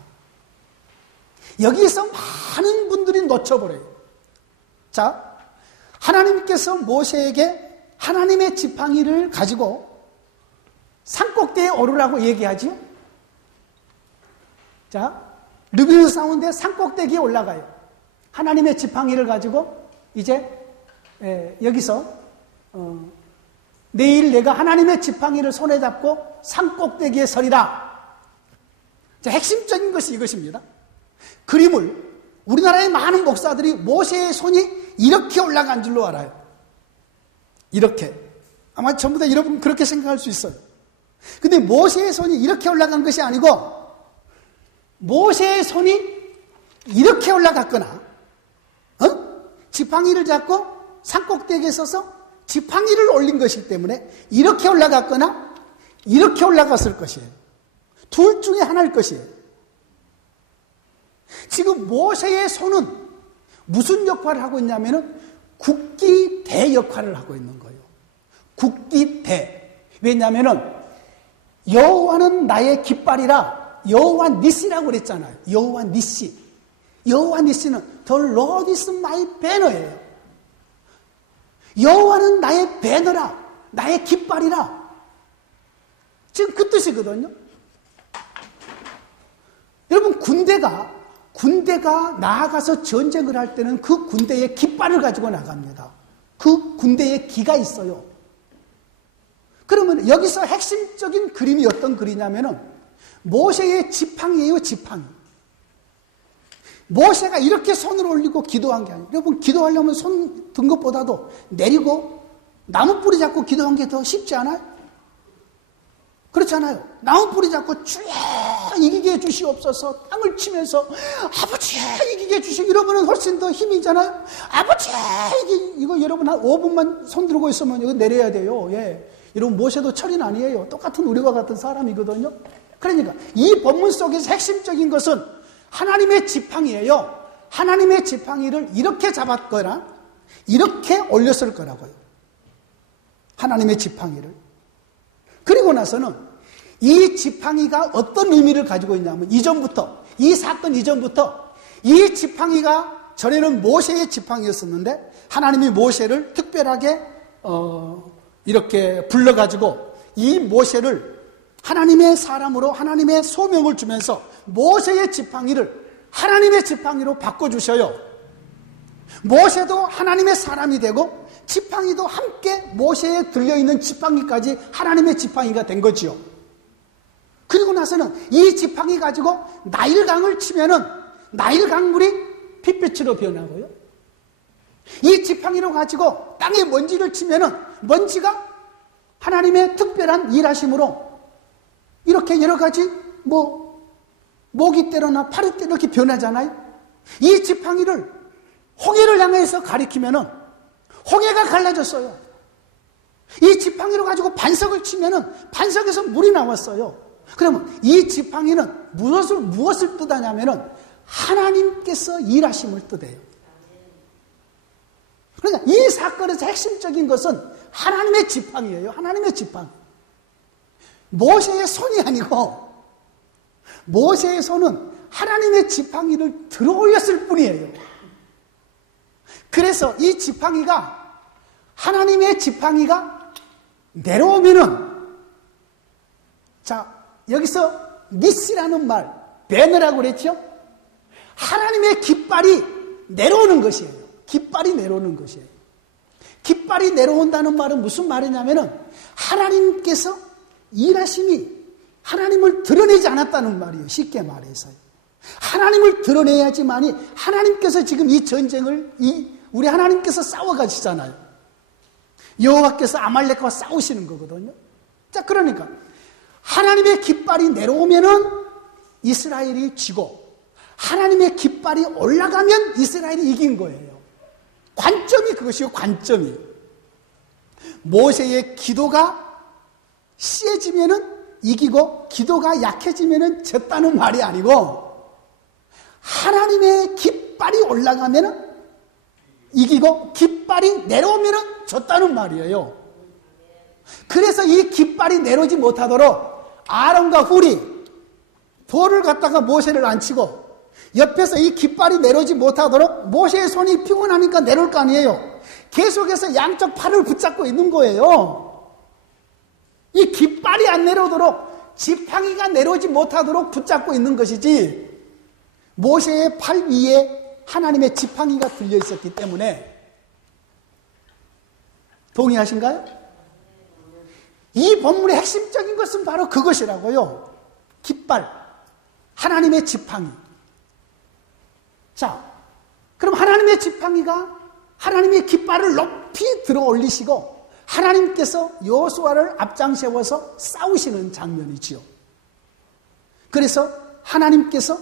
여기서 많은 분들이 놓쳐버려요. 자, 하나님께서 모세에게 하나님의 지팡이를 가지고 산꼭대기에 오르라고 얘기하죠. 자, 르비논 사운드에 산꼭대기에 올라가요. 하나님의 지팡이를 가지고 이제 여기서 내일 내가 하나님의 지팡이를 손에 잡고 산꼭대기에 서리라. 자, 핵심적인 것이 이것입니다. 그림을 우리나라의 많은 목사들이 모세의 손이 이렇게 올라간 줄로 알아요. 이렇게. 아마 전부 다 여러분 그렇게 생각할 수 있어요. 근데 모세의 손이 이렇게 올라간 것이 아니고 모세의 손이 이렇게 올라갔거나 지팡이를 잡고 산꼭대기에 서서 지팡이를 올린 것이기 때문에 이렇게 올라갔거나 이렇게 올라갔을 것이에요. 둘 중에 하나일 것이에요. 지금 모세의 손은 무슨 역할을 하고 있냐면은 국기대 역할을 하고 있는 거예요. 국기대. 왜냐하면은 여호와는 나의 깃발이라 여호와 니시라고 그랬잖아요. 여호와 니시. 여호와 니시는 The Lord is my banner예요. 여호와는 나의 배너라, 나의 깃발이라. 지금 그 뜻이거든요. 여러분 군대가 나아가서 전쟁을 할 때는 그 군대의 깃발을 가지고 나갑니다. 그 군대의 기가 있어요. 그러면 여기서 핵심적인 그림이 어떤 그림이냐면은 모세의 지팡이예요, 지팡이. 모세가 이렇게 손을 올리고 기도한 게 아니에요. 여러분 기도하려면 손 든 것보다도 내리고 나무 뿌리 잡고 기도한 게 더 쉽지 않아요? 그렇잖아요. 나무 뿌리 잡고 주여 이기게 해주시옵소서 땅을 치면서 아버지 이기게 해주시고 이러면 훨씬 더 힘이잖아요. 아버지 이거 여러분 한 5분만 손 들고 있으면 이거 내려야 돼요. 예. 여러분 모세도 철인 아니에요. 똑같은 우리와 같은 사람이거든요. 그러니까 이 본문 속에서 핵심적인 것은 하나님의 지팡이예요. 하나님의 지팡이를 이렇게 잡았거나 이렇게 올렸을 거라고요. 하나님의 지팡이를. 그리고 나서는 이 지팡이가 어떤 의미를 가지고 있냐면 이전부터 이 사건 이전부터 이 지팡이가 전에는 모세의 지팡이였었는데 하나님이 모세를 특별하게 이렇게 불러가지고 이 모세를 하나님의 사람으로 하나님의 소명을 주면서 모세의 지팡이를 하나님의 지팡이로 바꿔주셔요. 모세도 하나님의 사람이 되고 지팡이도 함께 모세에 들려있는 지팡이까지 하나님의 지팡이가 된 거지요. 그리고 나서는 이 지팡이 가지고 나일강을 치면은 나일강물이 핏빛으로 변하고요. 이 지팡이로 가지고 땅에 먼지를 치면은 먼지가 하나님의 특별한 일하심으로 이렇게 여러 가지 모기떼로나 파리떼 이렇게 변하잖아요. 이 지팡이를 홍해를 향해서 가리키면은 홍해가 갈라졌어요. 이 지팡이로 가지고 반석을 치면은 반석에서 물이 나왔어요. 그러면 이 지팡이는 무엇을 뜻하냐면은 하나님께서 일하심을 뜻해요. 그러니까 이 사건에서 핵심적인 것은 하나님의 지팡이예요. 하나님의 지팡이. 모세의 손이 아니고 모세의 손은 하나님의 지팡이를 들어 올렸을 뿐이에요. 그래서 이 지팡이가 하나님의 지팡이가 내려오면은 자 여기서 니시라는 말 배너라고 그랬죠? 하나님의 깃발이 내려오는 것이에요. 깃발이 내려오는 것이에요. 깃발이 내려온다는 말은 무슨 말이냐면은 하나님께서 일하심이 하나님을 드러내지 않았다는 말이에요. 쉽게 말해서요. 하나님을 드러내야지만이 하나님께서 지금 이 전쟁을 우리 하나님께서 싸워가시잖아요. 여호와께서 아말렉과 싸우시는 거거든요. 자, 그러니까 하나님의 깃발이 내려오면은 이스라엘이 지고 하나님의 깃발이 올라가면 이스라엘이 이긴 거예요. 관점이 그것이요. 관점이. 모세의 기도가 세지면은 이기고 기도가 약해지면은 졌다는 말이 아니고 하나님의 깃발이 올라가면은 이기고 깃발이 내려오면은 졌다는 말이에요. 그래서 이 깃발이 내려오지 못하도록 아론과 훌이 돌을 갖다가 모세를 안 치고 옆에서 이 깃발이 내려오지 못하도록 모세의 손이 피곤하니까 내려올 거 아니에요. 계속해서 양쪽 팔을 붙잡고 있는 거예요. 이 깃발이 안 내려오도록 지팡이가 내려오지 못하도록 붙잡고 있는 것이지 모세의 팔 위에 하나님의 지팡이가 들려 있었기 때문에 동의하신가요? 이 본문의 핵심적인 것은 바로 그것이라고요. 깃발, 하나님의 지팡이. 자, 그럼 하나님의 지팡이가 하나님의 깃발을 높이 들어 올리시고 하나님께서 여호수아를 앞장 세워서 싸우시는 장면이지요. 그래서 하나님께서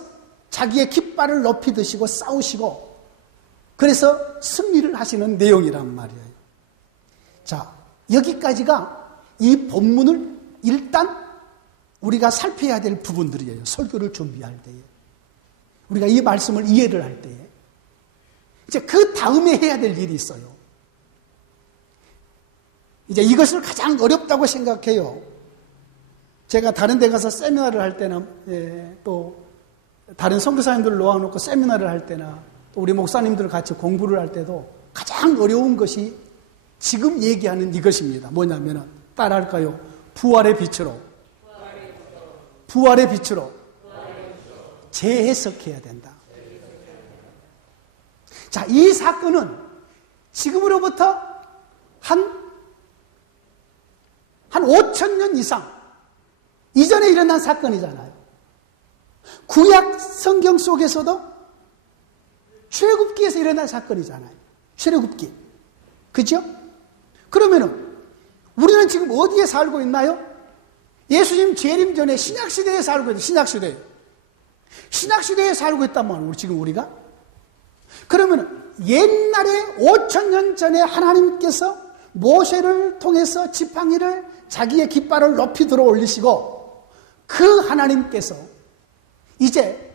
자기의 깃발을 높이 드시고 싸우시고 그래서 승리를 하시는 내용이란 말이에요. 자, 여기까지가 이 본문을 일단 우리가 살펴야 될 부분들이에요. 설교를 준비할 때에. 우리가 이 말씀을 이해를 할 때에. 이제 그 다음에 해야 될 일이 있어요. 이제 이것을 가장 어렵다고 생각해요. 제가 다른 데 가서 세미나를 할 때나, 또 다른 선교사님들 놓아놓고 세미나를 할 때나, 또 우리 목사님들 같이 공부를 할 때도 가장 어려운 것이 지금 얘기하는 이것입니다. 뭐냐면은, 따라할까요? 부활의 빛으로. 부활의 빛으로. 재해석해야 된다. 자, 이 사건은 지금으로부터 한 5,000년 이상 이전에 일어난 사건이잖아요. 구약 성경 속에서도 출애굽기에서 일어난 사건이잖아요. 출애굽기. 그죠? 그러면은 우리는 지금 어디에 살고 있나요? 예수님 재림 전에 신약시대에 살고 있어요. 신약시대에. 신약시대에 살고 있단 말이에요. 지금 우리가. 그러면 옛날에 5,000년 전에 하나님께서 모세를 통해서 지팡이를 자기의 깃발을 높이 들어 올리시고 그 하나님께서 이제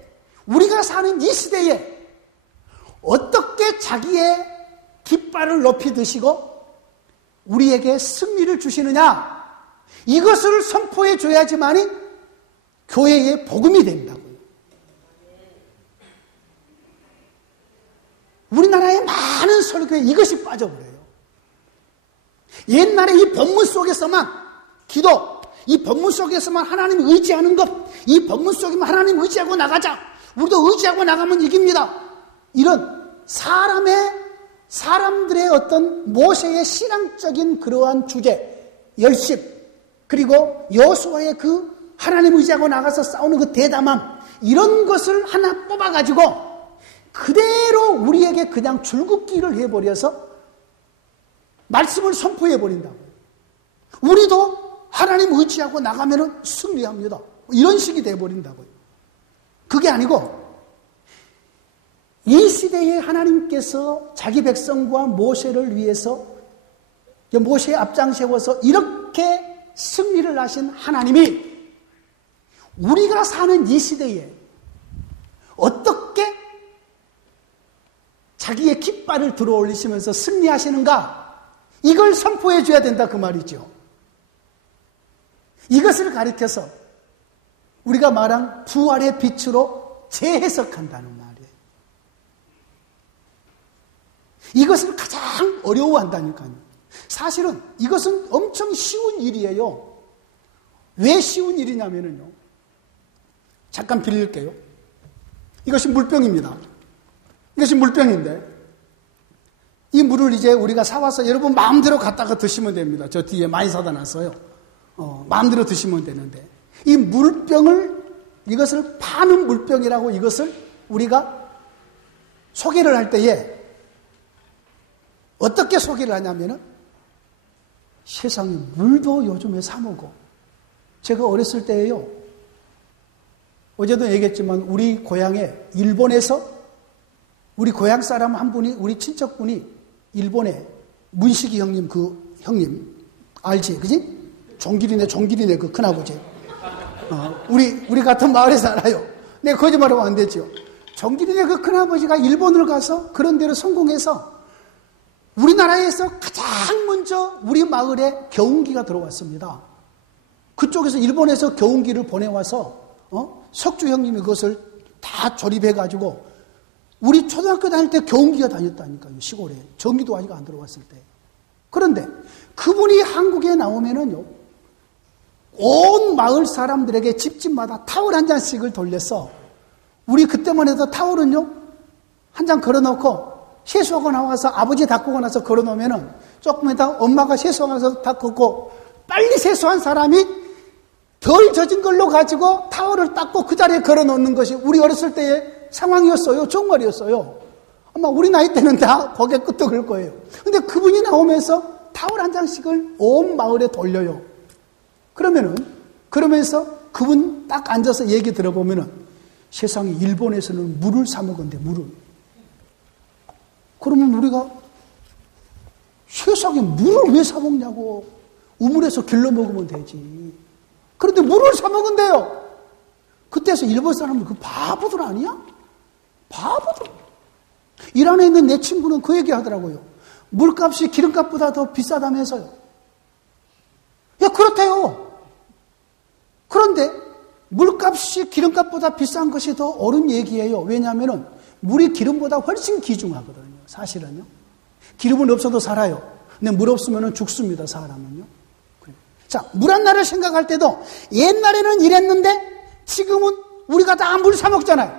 우리가 사는 이 시대에 어떻게 자기의 깃발을 높이 드시고 우리에게 승리를 주시느냐, 이것을 선포해 줘야지만이 교회의 복음이 된다고요. 우리나라의 많은 설교에 이것이 빠져버려요. 옛날에 이 본문 속에서만 기도, 이 본문 속에서만 하나님 의지하는 것, 이 본문 속에만 하나님 의지하고 나가자, 우리도 의지하고 나가면 이깁니다. 이런 사람들의 어떤 모세의 신앙적인 그러한 주제, 열심, 그리고 여호수아의 그 하나님 의지하고 나가서 싸우는 그 대담함, 이런 것을 하나 뽑아가지고 그대로 우리에게 그냥 줄긋기를 해버려서 말씀을 선포해버린다고요. 우리도 하나님 의지하고 나가면 승리합니다. 이런 식이 돼버린다고요. 그게 아니고 이 시대에 하나님께서 자기 백성과 모세를 위해서 모세의 앞장 세워서 이렇게 승리를 하신 하나님이 우리가 사는 이 시대에 어떻게 자기의 깃발을 들어 올리시면서 승리하시는가, 이걸 선포해 줘야 된다 그 말이죠. 이것을 가리켜서 우리가 말한 부활의 빛으로 재해석한다는 말이에요. 이것을 가장 어려워한다니까요. 사실은 이것은 엄청 쉬운 일이에요. 왜 쉬운 일이냐면요, 잠깐 빌릴게요. 이것이 물병입니다. 이것이 물병인데 이 물을 이제 우리가 사와서 여러분 마음대로 갖다가 드시면 됩니다. 저 뒤에 많이 사다 놨어요. 마음대로 드시면 되는데 이 물병을, 이것을 파는 물병이라고 이것을 우리가 소개를 할 때에 어떻게 소개를 하냐면은 세상에 물도 요즘에 사 먹어. 제가 어렸을 때에요, 어제도 얘기했지만 우리 고향에 일본에서 우리 고향 사람 한 분이, 우리 친척분이 일본에 문식이 형님, 그 형님 알지? 그지? 종길이네 그 큰아버지. 우리 같은 마을에 살아요. 내가 거짓말하면 안 되죠. 종길이네 그 큰아버지가 일본을 가서 그런 데로 성공해서 우리나라에서 가장 먼저 우리 마을에 겨운기가 들어왔습니다. 그쪽에서 일본에서 겨운기를 보내와서 석주 형님이 그것을 다 조립해가지고 우리 초등학교 다닐 때 겨운기가 다녔다니까요. 시골에. 전기도 아직 안 들어왔을 때. 그런데 그분이 한국에 나오면은요, 온 마을 사람들에게 집집마다 타월 한 잔씩을 돌려서, 우리 그때만 해도 타월은요, 한 잔 걸어놓고 세수하고 나와서 아버지 닦고 나서 걸어놓으면은 조금 있다가 엄마가 세수하고 나서 닦고 빨리 세수한 사람이 덜 젖은 걸로 가지고 타월을 닦고 그 자리에 걸어 놓는 것이 우리 어렸을 때의 상황이었어요. 정말이었어요. 아마 우리 나이 때는 다 거기에 끄떡을 거예요. 근데 그분이 나오면서 타월 한 장씩을 온 마을에 돌려요. 그러면서 그분 딱 앉아서 얘기 들어보면은 세상에 일본에서는 물을 사 먹은데 물을. 그러면 우리가 세상에 물을 왜 사 먹냐고. 우물에서 길러 먹으면 되지. 그런데 물을 사 먹은대요. 그때서 일본 사람들 그 바보들 아니야? 바보들. 이란에 있는 내 친구는 그 얘기 하더라고요. 물값이 기름값보다 더 비싸다면서요. 야, 그렇대요. 그런데 물값이 기름값보다 비싼 것이 더 옳은 얘기예요. 왜냐하면 물이 기름보다 훨씬 귀중하거든요. 사실은요. 기름은 없어도 살아요. 근데 물 없으면 죽습니다. 사람은요. 자, 물 한 날을 생각할 때도 옛날에는 이랬는데 지금은 우리가 다 물 사 먹잖아요.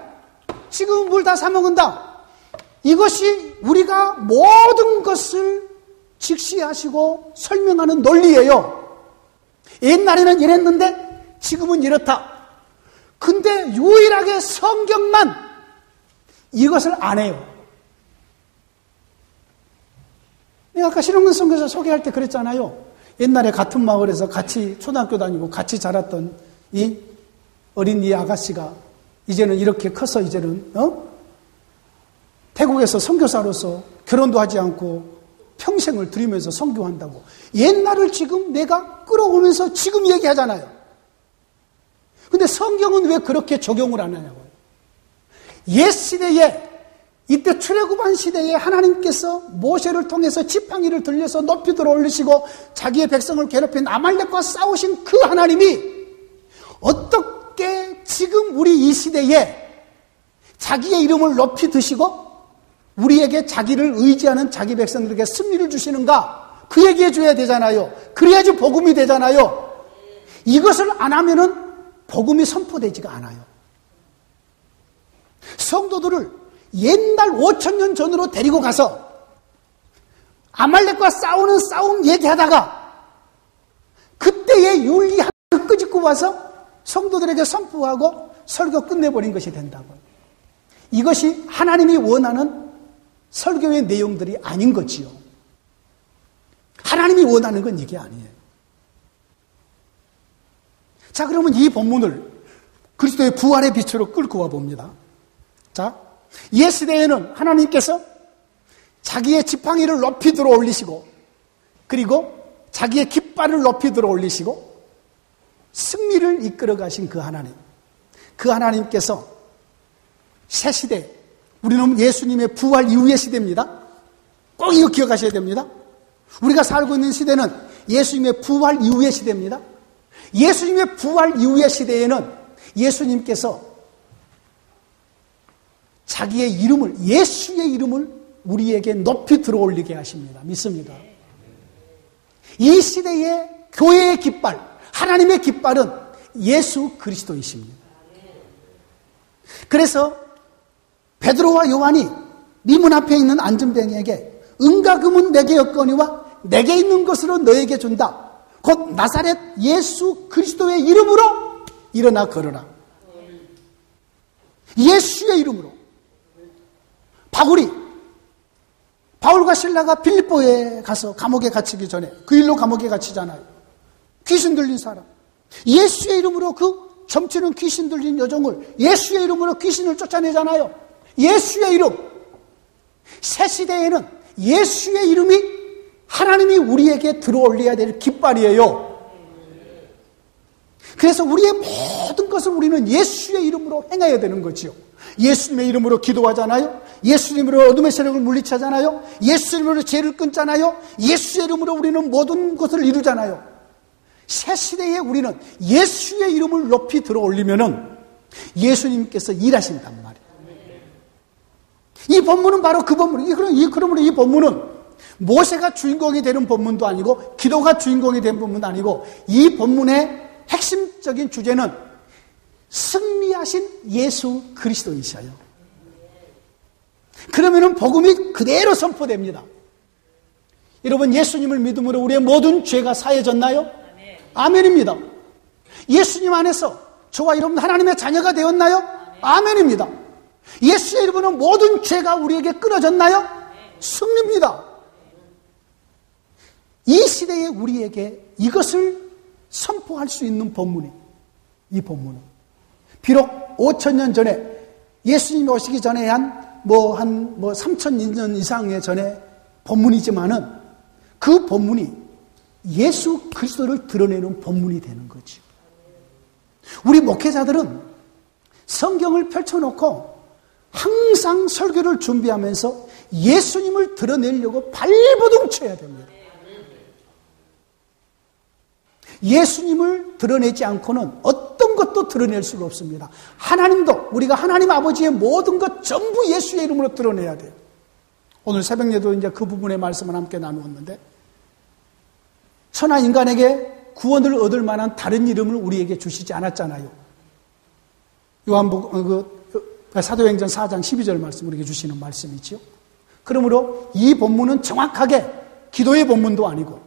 지금은 물 다 사 먹는다. 이것이 우리가 모든 것을 직시하시고 설명하는 논리예요. 옛날에는 이랬는데 지금은 이렇다. 근데 유일하게 성경만 이것을 안 해요. 내가 아까 신흥근 선교사 소개할 때 그랬잖아요. 옛날에 같은 마을에서 같이 초등학교 다니고 같이 자랐던 이 어린 이 아가씨가 이제는 이렇게 커서 이제는 태국에서 선교사로서 결혼도 하지 않고 평생을 들이면서 선교한다고. 옛날을 지금 내가 끌어오면서 지금 얘기하잖아요. 근데 성경은 왜 그렇게 적용을 안 하냐고요. 옛 시대에 이때 출애굽한 시대에 하나님께서 모세를 통해서 지팡이를 들려서 높이 들어 올리시고 자기의 백성을 괴롭힌 아말렉과 싸우신 그 하나님이 어떻게 지금 우리 이 시대에 자기의 이름을 높이 드시고 우리에게 자기를 의지하는 자기 백성들에게 승리를 주시는가? 그 얘기해 줘야 되잖아요. 그래야지 복음이 되잖아요. 이것을 안 하면은 복음이 선포되지가 않아요. 성도들을 옛날 5,000년 전으로 데리고 가서 아말렉과 싸우는 싸움 얘기하다가 그때의 윤리 하나를 끄집고 와서 성도들에게 선포하고 설교 끝내버린 것이 된다고요. 이것이 하나님이 원하는 설교의 내용들이 아닌 거지요. 하나님이 원하는 건 이게 아니에요. 자, 그러면 이 본문을 그리스도의 부활의 빛으로 끌고 와 봅니다. 자, 옛 시대에는 하나님께서 자기의 지팡이를 높이 들어 올리시고 그리고 자기의 깃발을 높이 들어 올리시고 승리를 이끌어 가신 그 하나님. 그 하나님께서 새 시대, 우리는 예수님의 부활 이후의 시대입니다. 꼭 이거 기억하셔야 됩니다. 우리가 살고 있는 시대는 예수님의 부활 이후의 시대입니다. 예수님의 부활 이후의 시대에는 예수님께서 자기의 이름을, 예수의 이름을 우리에게 높이 들어올리게 하십니다. 믿습니다. 이 시대의 교회의 깃발, 하나님의 깃발은 예수 그리스도이십니다. 그래서 베드로와 요한이 네 문 앞에 있는 안전뱅이에게 은과 금은 내게 없거니와 내게 있는 것으로 너에게 준다. 곧 나사렛 예수 그리스도의 이름으로 일어나 걸어라. 예수의 이름으로. 바울과 실라가 빌립보에 가서 감옥에 갇히기 전에 그 일로 감옥에 갇히잖아요. 귀신 들린 사람. 예수의 이름으로 그 점치는 귀신 들린 여종을 예수의 이름으로 귀신을 쫓아내잖아요. 예수의 이름. 새 시대에는 예수의 이름이 하나님이 우리에게 들어올려야 될 깃발이에요. 그래서 우리의 모든 것을 우리는 예수의 이름으로 행해야 되는 거지요. 예수님의 이름으로 기도하잖아요. 예수님으로 어둠의 세력을 물리치잖아요. 예수님으로 죄를 끊잖아요. 예수의 이름으로 우리는 모든 것을 이루잖아요. 새 시대에 우리는 예수의 이름을 높이 들어올리면은 예수님께서 일하신단 말이에요. 이 본문은 바로 그 본문이에요. 그러므로 이 본문은 모세가 주인공이 되는 본문도 아니고 기도가 주인공이 된 본문도 아니고 이 본문의 핵심적인 주제는 승리하신 예수 그리스도이셔요. 그러면은 복음이 그대로 선포됩니다. 여러분, 예수님을 믿음으로 우리의 모든 죄가 사해졌나요? 아멘입니다. 예수님 안에서 저와 여러분 하나님의 자녀가 되었나요? 아멘입니다. 예수의 이름으로 모든 죄가 우리에게 끊어졌나요? 승리입니다. 이 시대에 우리에게 이것을 선포할 수 있는 본문이 이 본문은 비록 5,000년 전에 예수님이 오시기 전에 한 3,000년 이상의 전에 본문이지만은 그 본문이 예수 그리스도를 드러내는 본문이 되는 거죠. 우리 목회자들은 성경을 펼쳐놓고 항상 설교를 준비하면서 예수님을 드러내려고 발버둥 쳐야 됩니다. 예수님을 드러내지 않고는 어떤 것도 드러낼 수가 없습니다. 하나님도 우리가 하나님 아버지의 모든 것 전부 예수의 이름으로 드러내야 돼요. 오늘 새벽에도 이제 그 부분의 말씀을 함께 나누었는데 천하 인간에게 구원을 얻을 만한 다른 이름을 우리에게 주시지 않았잖아요. 사도행전 4장 12절 말씀 우리에게 주시는 말씀이죠. 그러므로 이 본문은 정확하게 기도의 본문도 아니고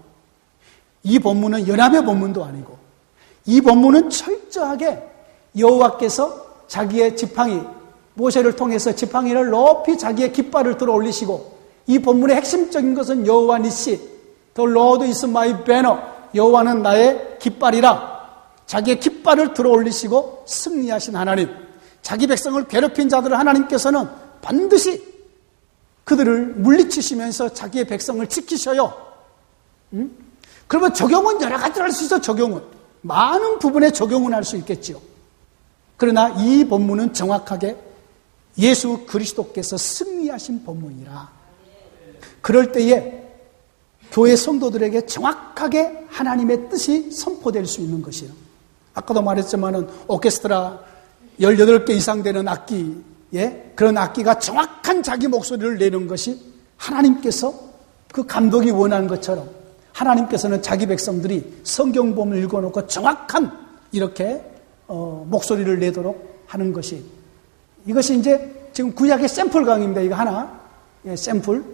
이 본문은 연합의 본문도 아니고 이 본문은 철저하게 여호와께서 자기의 지팡이 모세를 통해서 지팡이를 높이 자기의 깃발을 들어 올리시고 이 본문의 핵심적인 것은 여호와 니시 The Lord is my banner 여호와는 나의 깃발이라 자기의 깃발을 들어 올리시고 승리하신 하나님 자기 백성을 괴롭힌 자들을 하나님께서는 반드시 그들을 물리치시면서 자기의 백성을 지키셔요. 그러면 적용은 여러 가지로 할 수 있어. 적용은 많은 부분에 적용은 할 수 있겠죠. 그러나 이 본문은 정확하게 예수 그리스도께서 승리하신 본문이라 그럴 때에 교회 성도들에게 정확하게 하나님의 뜻이 선포될 수 있는 것이에요. 아까도 말했지만은 오케스트라 18개 이상 되는 악기에 그런 악기가 정확한 자기 목소리를 내는 것이 하나님께서 그 감독이 원하는 것처럼 하나님께서는 자기 백성들이 성경본을 읽어놓고 정확한 이렇게 목소리를 내도록 하는 것이 이것이 이제 지금 구약의 샘플 강의입니다. 이거 하나 샘플.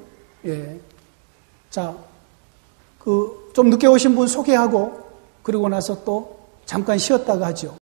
자, 좀 늦게 오신 분 소개하고 그러고 나서 또 잠깐 쉬었다가 하죠.